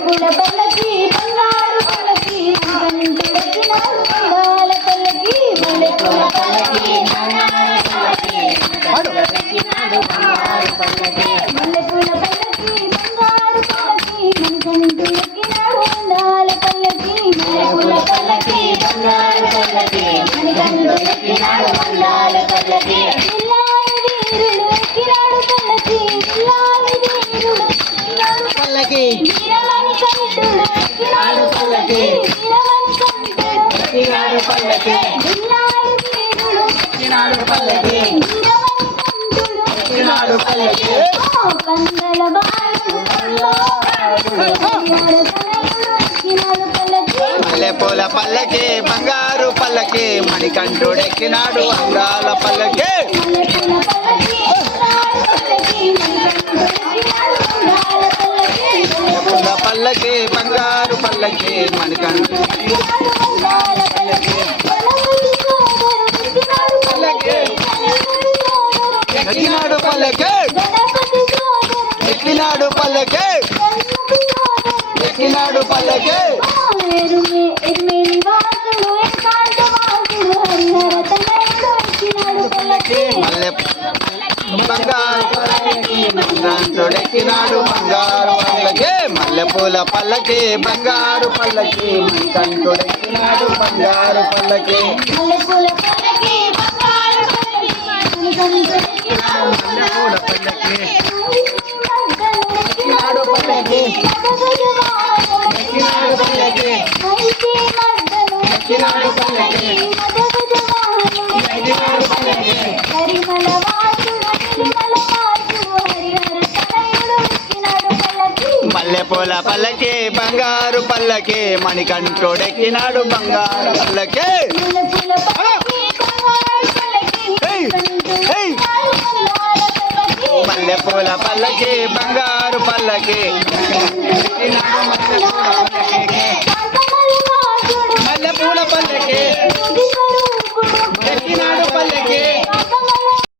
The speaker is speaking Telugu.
పూల పల్లకి బంగారు పల్లకి కంటెక్కినాడు అందాల పల్లకి మల్లెపూల పల్లకి బంగారు పల్లకి కంటెక్కినాడు బంగారు పల్లకి మల్లెపూల పల్లకి బంగారు పల్లకి కంటెక్కినాడు అందాల పల్లకి మల్లెపూల పల్లకి బంగారు పల్లకి కంటెక్కినాడు అందాల పల్లకి పిల్లాడి వీరులు ఎక్కినాడు పల్లకి పిల్లాడి వీరులు పల్లకి వీరమణి కంఠుడు ఎక్కినాడు పల్లకి వీరమణి కంఠుడు ఎక్కినాడు పల్లకి పిల్లాడి వీరులు ఎక్కినాడు పల్లకి వీరమణి కంఠుడు ఎక్కినాడు పల్లకి కందల బాలుడు మల్లెపూల పల్లకి బంగారు పల్లకి మణికంఠుడెక్కినాడు అందాల పల్లకి మల్లెపూల పల్లకి బంగారు పల్లకి మణికంఠుడు ఎక్కినాడు పల్లకి ఎక్కినాడు పల్లకి ఎక్కినాడు పల్లకి మల్లె బంగారు పల్లకి మణికంఠుడెక్కినాడు బంగారు పల్లకి మల్లెపూల పల్లకి బంగారు పల్లకి మణికంఠుడెక్కినాడు బంగారు పల్లకి మల్లెపూల పల్లకి బంగారు పల్లకి మల్లెపూల పల్లకి ఎక్కినాడు పల్లకి ఎక్కినాడు పల్లకి ఎక్కినాడు పల్లకి ఎక్కినాడు పల్లకి మల్లెపూల పల్లకి బంగారు పల్లకి మణికంఠుడెక్కినాడు బంగారు పల్లకి మల్లెపూల పల్లకి బంగారు పల్లకి